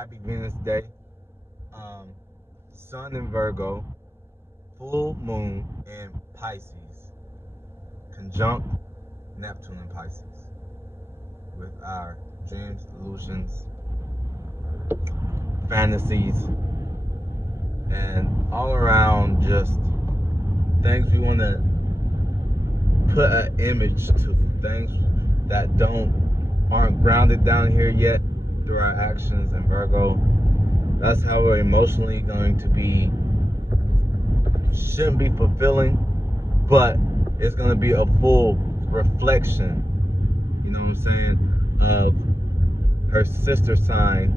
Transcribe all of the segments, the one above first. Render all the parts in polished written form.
Happy Venus Day. Um, Sun in Virgo, full moon in Pisces, conjunct Neptune in Pisces, with our dreams, illusions, fantasies, and all around just things we want to put an image to, things that aren't grounded down here yet through our actions in Virgo. That's how we're emotionally going to be. Shouldn't be fulfilling, but it's going to be a full reflection, you know what I'm saying, of her sister sign,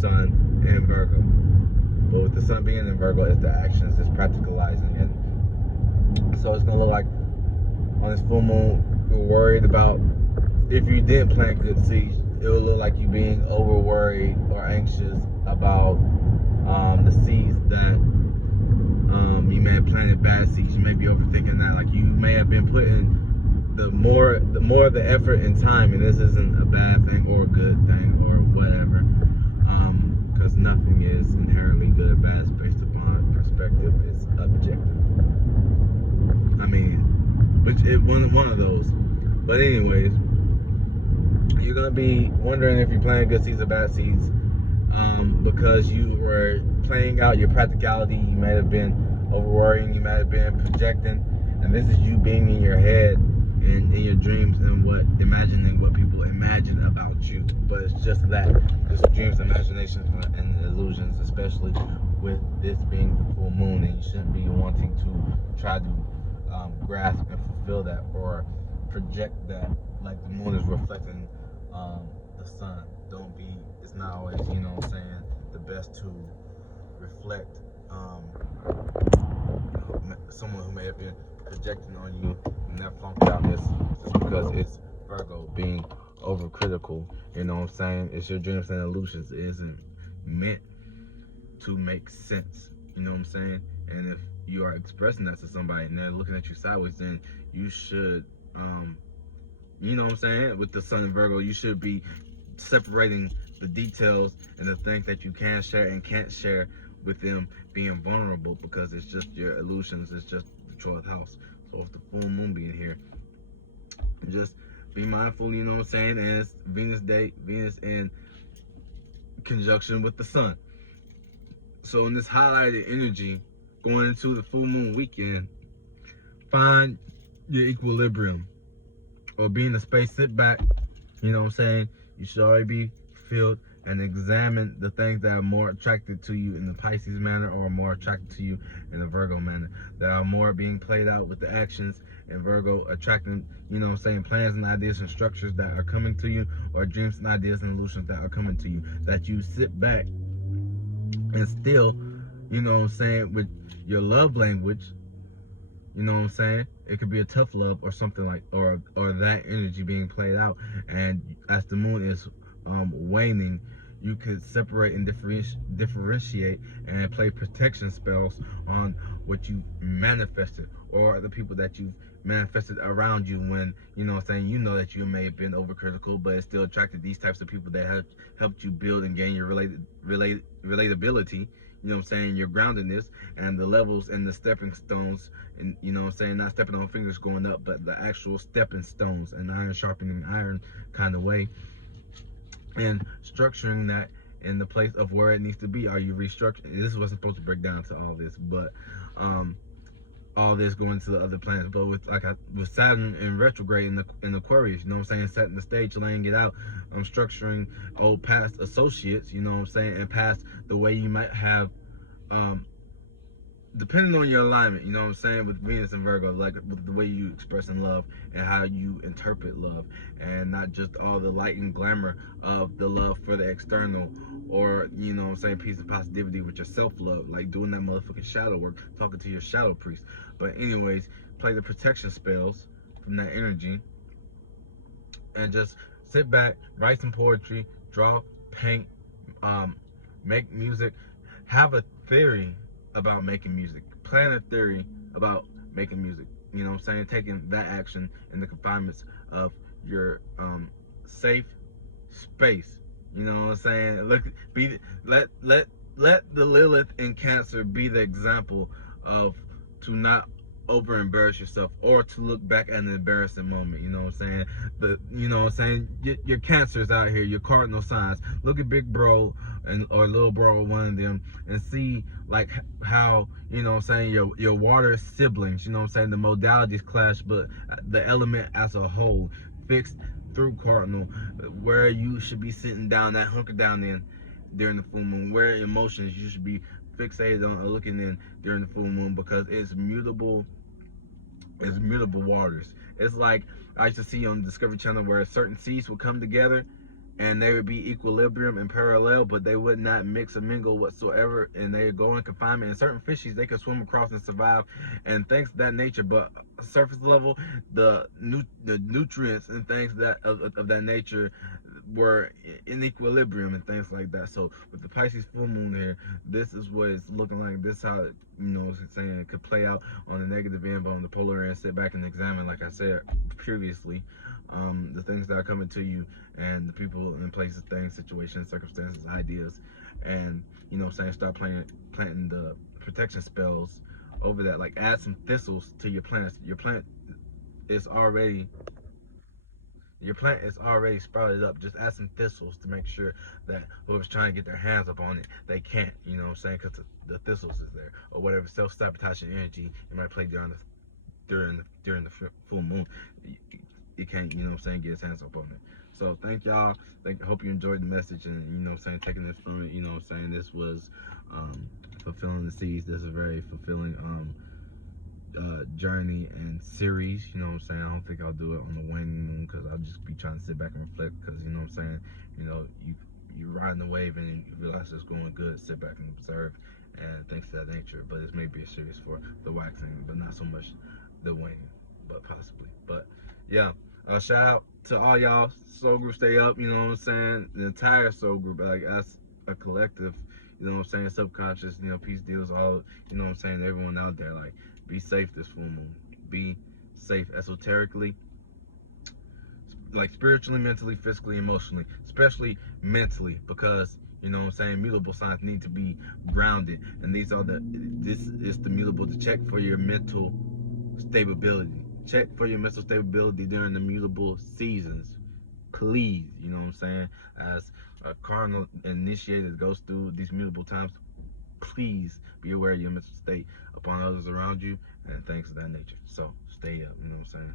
Sun in Virgo. But with the Sun being in Virgo, it's the actions, it's practicalizing. And so it's going to look like on this full moon, you're worried about, if you didn't plant good seeds, it will look like you being over worried or anxious about the seeds that you may have planted bad seeds. You may be overthinking that. Like, you may have been putting the more the effort and time, and this isn't a bad thing or a good thing or whatever, because nothing is inherently good or bad. It's based upon perspective. It's objective. I mean, one of those. But anyways, you're gonna be wondering if you're planting good seeds or bad seeds, because you were playing out your practicality. You might have been over worrying, you might have been projecting, and this is you being in your head and in your dreams and imagining what people imagine about you. But it's just that, just dreams, imaginations, and illusions, especially with this being the full moon, and you shouldn't be wanting to try to grasp and fulfill that or project that like the moon is reflecting the sun. Don't be, it's not always, you know what I'm saying, the best to reflect someone who may have been projecting on you and that flunked-outness just because it's Virgo being overcritical. You know what I'm saying? It's your dreams and illusions. It isn't meant to make sense. You know what I'm saying? And if you are expressing that to somebody and they're looking at you sideways, then you should, you know what I'm saying? With the Sun in Virgo, you should be separating the details and the things that you can share and can't share with them, being vulnerable, because it's just your illusions. It's just the 12th house. So if the full moon being here, just be mindful, you know what I'm saying? And it's Venus Day, Venus in conjunction with the Sun. So in this highlighted energy going into the full moon weekend, find your equilibrium, or be in a space, sit back, you know what I'm saying? You should already be filled and examine the things that are more attracted to you in the Pisces manner, or more attracted to you in the Virgo manner, that are more being played out with the actions in Virgo, attracting, you know what I'm saying, plans and ideas and structures that are coming to you, or dreams and ideas and illusions that are coming to you, that you sit back and still, you know what I'm saying, with your love language, you know what I'm saying? It could be a tough love or something like, or that energy being played out. And as the moon is waning, you could separate and differentiate and play protection spells on what you manifested, or the people that you've manifested around you, when, you know what I'm saying, you know that you may have been overcritical, but it still attracted these types of people that have helped you build and gain your relatability, you know what I'm saying, your groundedness, and the levels and the stepping stones, and, you know what I'm saying, not stepping on fingers going up, but the actual stepping stones, and iron sharpening iron kind of way, and structuring that in the place of where it needs to be. Are you restructuring? This wasn't supposed to break down to all this, but all this going to the other planets, but with Saturn in retrograde in Aquarius, you know what I'm saying, setting the stage, laying it out, structuring old past associates, you know what I'm saying, and past the way you might have, depending on your alignment, you know what I'm saying, with Venus and Virgo, like with the way you express in love and how you interpret love, and not just all the light and glamour of the love for the external, or, you know what I'm saying, peace and positivity with your self-love, like doing that motherfucking shadow work, talking to your shadow priest. But anyways, play the protection spells from that energy, and just sit back, write some poetry, draw, paint, make music, have a theory about making music, plan a theory about making music, you know what I'm saying, taking that action in the confinements of your safe space, You know what I'm saying? Let the Lilith in Cancer be the example of to not over embarrass yourself or to look back at an embarrassing moment. You know what I'm saying? You know what I'm saying? Your Cancers out here, your cardinal signs. Look at Big Bro and or Little Bro, or one of them, and see like how, you know what I'm saying, your water siblings. You know what I'm saying? The modalities clash, but the element as a whole fixed through cardinal, where you should be sitting down, that hunker down in during the full moon, where emotions you should be fixated on or looking in during the full moon, because it's mutable waters. It's like I used to see on the Discovery Channel where certain seas would come together and they would be equilibrium and parallel, but they would not mix or mingle whatsoever, and they would go in confinement. And certain fishies, they could swim across and survive, and things of that nature. But surface level, the nutrients and things of that nature were in equilibrium and things like that. So with the Pisces full moon here, this is what it's looking like. This is how it, you know, it's saying it could play out on the negative end, but on the polar end, sit back and examine, like I said previously, the things that are coming to you, and the people and places, things, situations, circumstances, ideas, and, you know what I'm saying, start planting the protection spells over that. Like add some thistles to your plants. Is already your plant is already sprouted up. Just add some thistles to make sure that whoever's trying to get their hands up on it, they can't, you know what I'm saying, because the thistles is there, or whatever self-sabotaging energy you might play during the full moon. You can't, you know what I'm saying, get his hands up on it. So thank y'all. Hope you enjoyed the message, and, you know what I'm saying, taking this from it. You know what I'm saying, this was fulfilling the seeds. This is a very fulfilling journey and series. You know what I'm saying, I don't think I'll do it on the waning moon, because I'll just be trying to sit back and reflect, because, you know what I'm saying, you know, you riding the wave and you realize it's going good, sit back and observe and things of that nature. But this may be a series for the waxing, but not so much the waning, but possibly. But yeah, shout out to all y'all. Soul group, stay up. You know what I'm saying, the entire soul group, like us, a collective. You know what I'm saying, subconscious, you know, peace deals, all, you know what I'm saying, everyone out there, like, be safe this full moon. Be safe esoterically, like spiritually, mentally, physically, emotionally, especially mentally, because, you know what I'm saying, mutable signs need to be grounded, and this is the mutable to check for your mental stability. Check for your mental stability during the mutable seasons. Please, you know what I'm saying, as a cardinal initiated goes through these mutable times, please be aware of your mental state upon others around you and things of that nature. So stay up, you know what I'm saying.